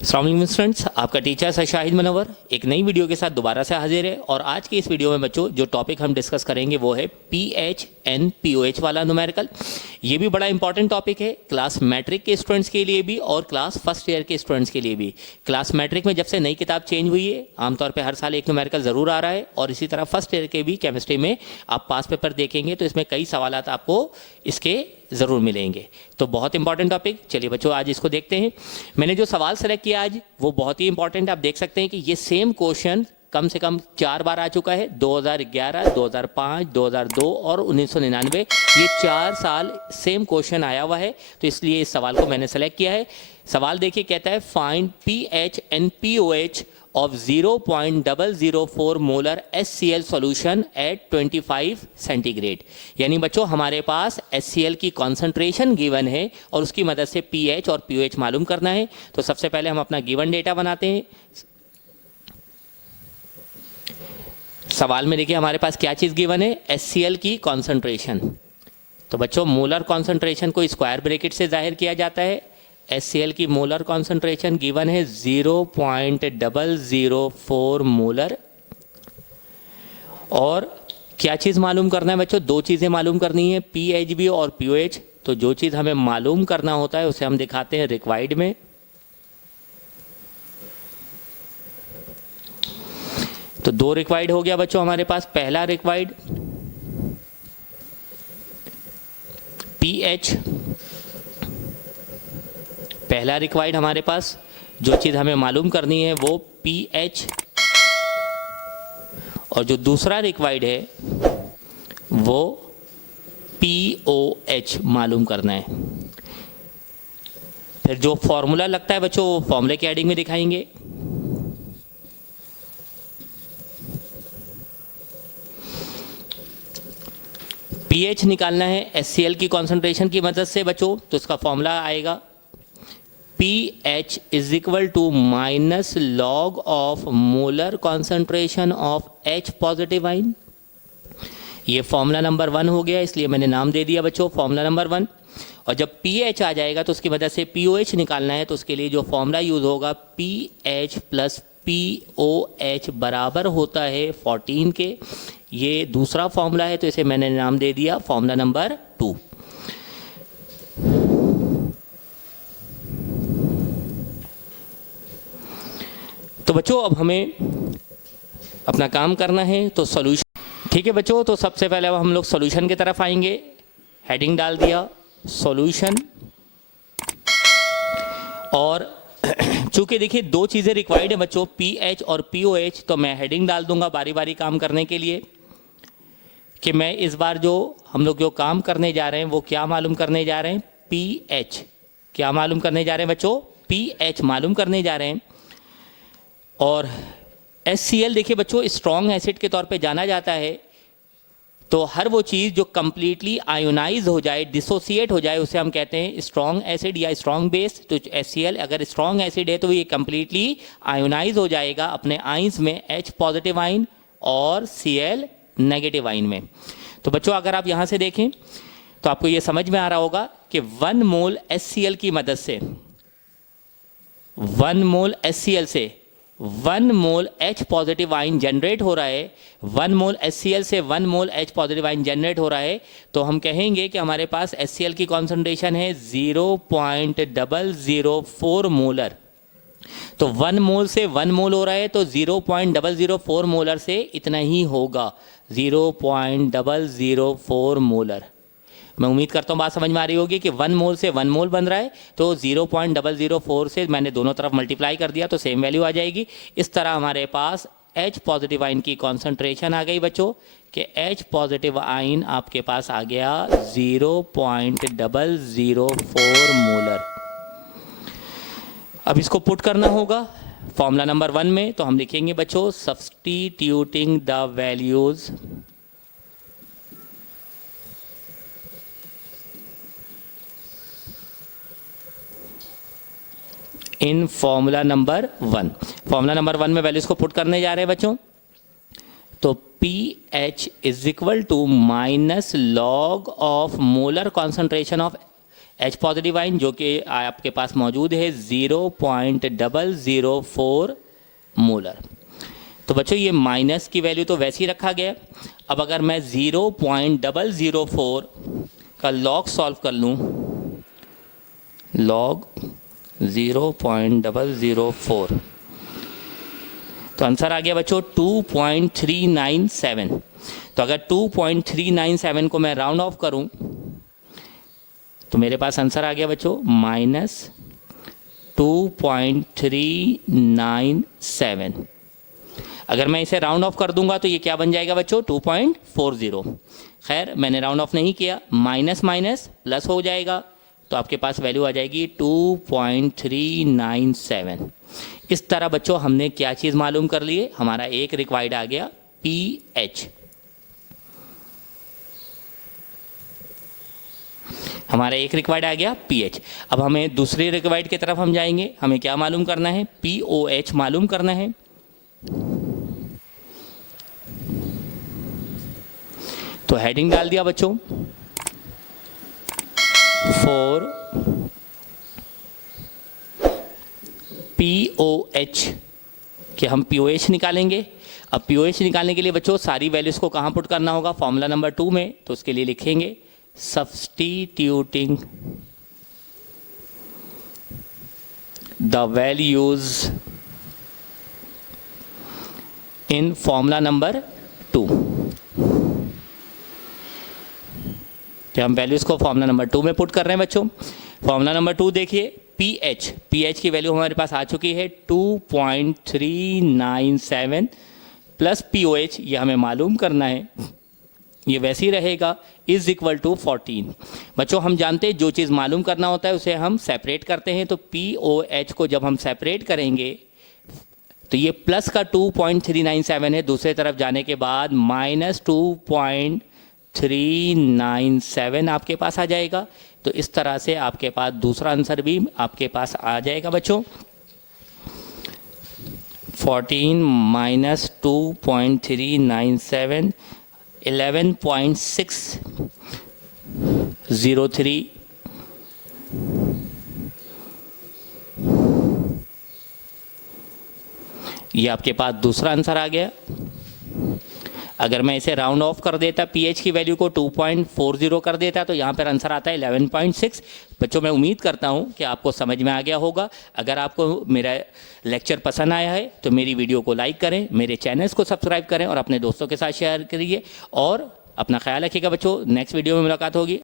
अस्सलाम वालेकुम स्टूडेंट्स, आपका टीचर सर शाहिद मनवर एक नई वीडियो के साथ दोबारा से हाजिर है। और आज की इस वीडियो में बच्चों जो टॉपिक हम डिस्कस करेंगे वो है पीएच एंड पीओएच वाला न्यूमेरिकल। ये भी बड़ा इंपॉर्टेंट टॉपिक है क्लास मैट्रिक के स्टूडेंट्स के लिए भी और क्लास फर्स्ट ईयर के स्टूडेंट्स के लिए भी। क्लास मैट्रिक में जब से नई किताब चेंज हुई है आमतौर पर हर साल एक न्यूमेरिकल ज़रूर आ रहा है, और इसी तरह फर्स्ट ईयर के भी केमिस्ट्री में आप पास पेपर देखेंगे तो इसमें कई सवाल आपको इसके ज़रूर मिलेंगे। तो बहुत इंपॉर्टेंट टॉपिक, चलिए बच्चों आज इसको देखते हैं। मैंने जो सवाल सेलेक्ट किया आज वो बहुत ही इंपॉर्टेंट है। आप देख सकते हैं कि ये सेम क्वेश्चन कम से कम 4 बार आ चुका है, 2011, 2005, 2002 और 1999। ये 4 साल सेम क्वेश्चन आया हुआ है, तो इसलिए इस सवाल को मैंने सेलेक्ट किया है। सवाल देखिए, कहता है find pH and pOH of 0.004 molar HCl solution at 25 centigrade. यानी बच्चों हमारे पास HCl की कॉन्सेंट्रेशन गिवन है और उसकी मदद से पीएच और पीओएच मालूम करना है। तो सबसे पहले हम अपना गिवन डेटा बनाते हैं। सवाल में देखिए हमारे पास क्या चीज़ गिवन है, HCl की कॉन्सेंट्रेशन। तो बच्चों मोलर कॉन्सेंट्रेशन को स्क्वायर ब्रैकेट से जाहिर किया जाता है। HCl की मोलर कॉन्सेंट्रेशन गिवन है 0.004 मोलर। और क्या चीज़ मालूम करना है बच्चों, 2 चीज़ें मालूम करनी है, PHB और POH। तो जो चीज़ हमें मालूम करना होता है उसे हम दिखाते हैं रिक्वायर्ड में। तो 2 रिक्वायर्ड हो गया बच्चों हमारे पास। पहला रिक्वायर्ड PH, पहला रिक्वायर्ड हमारे पास जो चीज़ हमें मालूम करनी है वो पीएच, और जो दूसरा रिक्वायर्ड है वो पीओएच मालूम करना है। फिर जो फॉर्मूला लगता है बच्चों वो फॉर्मूले के हेडिंग में दिखाएंगे। पीएच निकालना है HCl की कॉन्सेंट्रेशन की मदद से बच्चों, तो इसका फॉर्मूला आएगा PH is equal to minus log of molar concentration of H positive ion. ये फॉर्मूला नंबर 1 हो गया, इसलिए मैंने नाम दे दिया बच्चों फॉर्मूला नंबर 1। और जब PH आ जाएगा तो उसकी मदद से POH निकालना है, तो उसके लिए जो फॉर्मूला यूज होगा PH प्लस POH बराबर होता है 14 के। ये दूसरा फॉर्मूला है तो इसे मैंने नाम दे दिया फॉर्मूला नंबर 2। तो बच्चों अब हमें अपना काम करना है, तो सॉल्यूशन। ठीक है बच्चों, तो सबसे पहले अब हम लोग सॉल्यूशन की तरफ आएंगे। हेडिंग डाल दिया सॉल्यूशन। और चूंकि देखिए 2 चीज़ें रिक्वायर्ड है बच्चों, पीएच और पीओएच, तो मैं हेडिंग डाल दूंगा बारी बारी काम करने के लिए कि मैं इस बार जो हम लोग जो काम करने जा रहे हैं वो क्या मालूम करने जा रहे हैं, पीएच। क्या मालूम करने जा रहे हैं बच्चों, पीएच मालूम करने जा रहे हैं। और HCl देखिए बच्चों स्ट्रॉन्ग एसिड के तौर पे जाना जाता है, तो हर वो चीज़ जो कंप्लीटली आयोनाइज हो जाए, डिसोसिएट हो जाए, उसे हम कहते हैं स्ट्रॉन्ग एसिड या स्ट्रॉन्ग बेस। तो HCl अगर स्ट्रॉन्ग एसिड है तो ये कंप्लीटली आयोनाइज हो जाएगा अपने आइंस में, H पॉजिटिव आइन और Cl नेगेटिव आइन में। तो बच्चों अगर आप यहाँ से देखें तो आपको ये समझ में आ रहा होगा कि 1 मोल HCl की मदद से 1 मोल HCl से 1 मोल H पॉजिटिव आइन जनरेट हो रहा है। 1 मोल HCl से 1 मोल H पॉजिटिव आइन जनरेट हो रहा है, तो हम कहेंगे कि हमारे पास HCl की कॉन्सेंट्रेशन है 0.004 मोलर। तो 1 मोल से 1 मोल हो रहा है, तो 0.004 मोलर से इतना ही होगा, 0.004 मोलर। मैं उम्मीद करता हूँ बात समझ में आ रही होगी कि 1 मोल से 1 मोल बन रहा है, तो 0.004 से मैंने दोनों तरफ मल्टीप्लाई कर दिया तो सेम वैल्यू आ जाएगी। इस तरह हमारे पास H पॉजिटिव आइन की कॉन्सेंट्रेशन आ गई बच्चों कि H पॉजिटिव आइन आपके पास आ गया 0.004 मोलर। अब इसको पुट करना होगा फॉर्मूला नंबर 1 में, तो हम लिखेंगे बच्चों substituting the values in formula number 1। Formula number 1 में वैल्यूज को पुट करने जा रहे हैं बच्चों। तो pH is equal to minus log of molar concentration of H positive ion जो कि आपके पास मौजूद है 0.004 मोलर। तो बच्चों ये माइनस की वैल्यू तो वैसे ही रखा गया। अब अगर मैं 0.004 का लॉग सॉल्व कर लूँ, लॉग 0.004, तो आंसर आ गया बच्चों 2.397। तो अगर 2.397 को मैं राउंड ऑफ करूं तो मेरे पास आंसर आ गया बच्चों -2.397। अगर मैं इसे राउंड ऑफ कर दूंगा तो ये क्या बन जाएगा बच्चों 2.40। खैर मैंने राउंड ऑफ नहीं किया, माइनस माइनस प्लस हो जाएगा तो आपके पास वैल्यू आ जाएगी 2.397। इस तरह बच्चों हमने क्या चीज़ मालूम कर ली है, हमारा एक रिक्वायर्ड आ गया पीएच, हमारा एक रिक्वायर्ड आ गया पीएच। अब हमें दूसरे रिक्वायर्ड की तरफ हम जाएंगे, हमें क्या मालूम करना है, पीओएच मालूम करना है। तो हेडिंग डाल दिया बच्चों फॉर पीओएच कि हम पीओएच निकालेंगे। अब पीओएच निकालने के लिए बच्चों सारी वैल्यूज को कहाँ पुट करना होगा, फॉर्मूला नंबर 2 में। तो उसके लिए लिखेंगे substituting the values in formula number 2। तो हम वैल्यूज को फॉर्मूला नंबर 2 में पुट कर रहे हैं बच्चों। फॉर्मूला नंबर 2 देखिए, पीएच की वैल्यू हमारे पास आ चुकी है 2.397 प्लस पीओएच, ये हमें मालूम करना है, ये वैसे ही रहेगा, इज इक्वल टू 14। बच्चों हम जानते हैं जो चीज़ मालूम करना होता है उसे हम सेपरेट करते हैं। तो पीओएच को जब हम सेपरेट करेंगे तो ये प्लस का 2.397 है, दूसरे तरफ जाने के बाद -2.397 आपके पास आ जाएगा। तो इस तरह से आपके पास दूसरा आंसर भी आपके पास आ जाएगा बच्चों 14 माइनस 2.397 11.603। ये आपके पास दूसरा आंसर आ गया। अगर मैं इसे राउंड ऑफ कर देता, पीएच की वैल्यू को 2.40 कर देता, तो यहाँ पर आंसर आता है 11.6। बच्चों मैं उम्मीद करता हूँ कि आपको समझ में आ गया होगा। अगर आपको मेरा लेक्चर पसंद आया है तो मेरी वीडियो को लाइक करें, मेरे चैनल्स को सब्सक्राइब करें और अपने दोस्तों के साथ शेयर करिए और अपना ख्याल रखिएगा बच्चों। नेक्स्ट वीडियो में मुलाकात होगी।